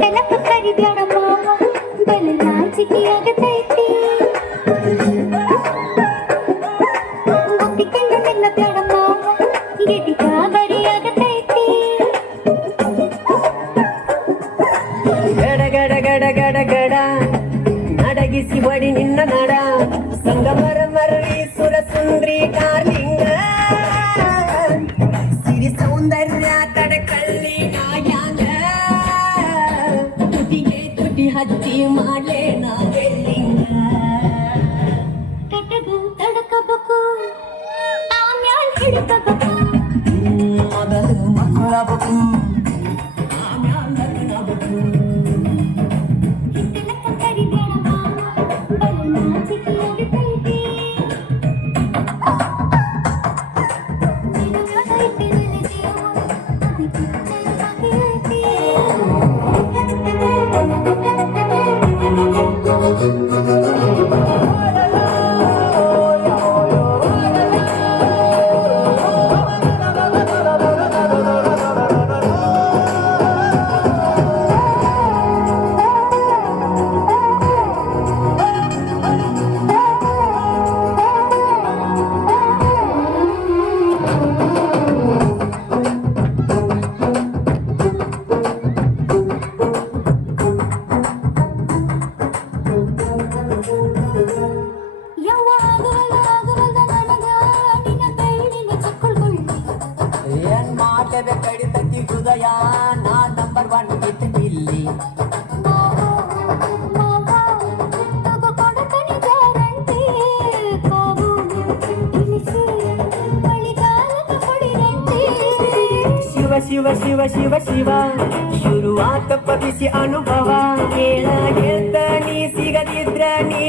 ನೆನಪ ಕರಿಬ್ಯಾಡ ಮಾವ ಬಲ ನಾಚಿಕೆ ಆಗತೈತಿ ಒಪ್ಪಿಕೊಂಡು ನಿನ್ನ ಬ್ಯಾಡ ಮಾವ ಗಿಡಿ ಗಾಬರಿ ಆಗತೈತಿ ಗಡ ಗಡ ಗಡ ಗಡ ಗಡ ನಡಗಿಸಿ ಬಡಿ ನಿನ್ನ ನಡ ಸಂಗಮರ ಮರಳಿ ಸುರ ಸುಂದ್ರಿ ಕಾರ್ಲಿಂಗ ಸಿರಿ ಸೌಂದರ್ಯ ತಡಕಳ್ಳಿ ನಾಗ್ಯಾಂಗ ತುಟಿಗೆ ತುಟಿ ಹಚ್ಚಿ ಮಾಡ್ಲೆ ನಾ ಬೆಳ್ಳಿಂಗ ಕಟಗು ತಡಕಬೇಕು ಆಮ್ಯಾಲ್ ಹಿಡಿಕಬೇಕು ಮೊದಲು ಮಕ್ಕಳಬೇಕು ಆಮ್ಯಾಲ್ ಲಗ್ನಬೇಕು ನೆನಪ ಕರಿಬ್ಯಾಡ ಮಾವ ಬಲ ನಾಚಿಕೆ ಆಗತೈತಿ ನಿನ್ನ ಜೊತೆ ನನ್ನ ಜೀವ ಅದಕ್ಕೆ ನೆನಪಾಗೈತಿ ಯವ್ವ ಆಗವಲ್ಲ ನನಗ ನಿನ್ನ ಕೈಲಿನ ಚಕ್ಕಳ್ಗೊಳ್ಳಿ ಏನ್ ಮಾತದೆ ಕಡಿತಕ್ಕಿ ಹೃದಯ ನಾ ನಂಬರ್ 1 ಇತ್ತು ಇಲ್ಲಿ ಮಾವ ತಗೋ ಕೊಡತನಿ ಗ್ಯಾರಂಟಿ ಕಾವು ಇಳಿಸಿ ಬಳಿಗಾಲದ ಹೊಡಿರಂಟಿ ಶಿವ ಶಿವ ಶಿವ ಶಿವ ಶಿವ ಶುರುವಾತ ಪದಿಸಿ ಅನುಭವ ಕೇಳ ಗೆದ್ದ ನೀ ಸಿಗದಿದ್ರ ನೀ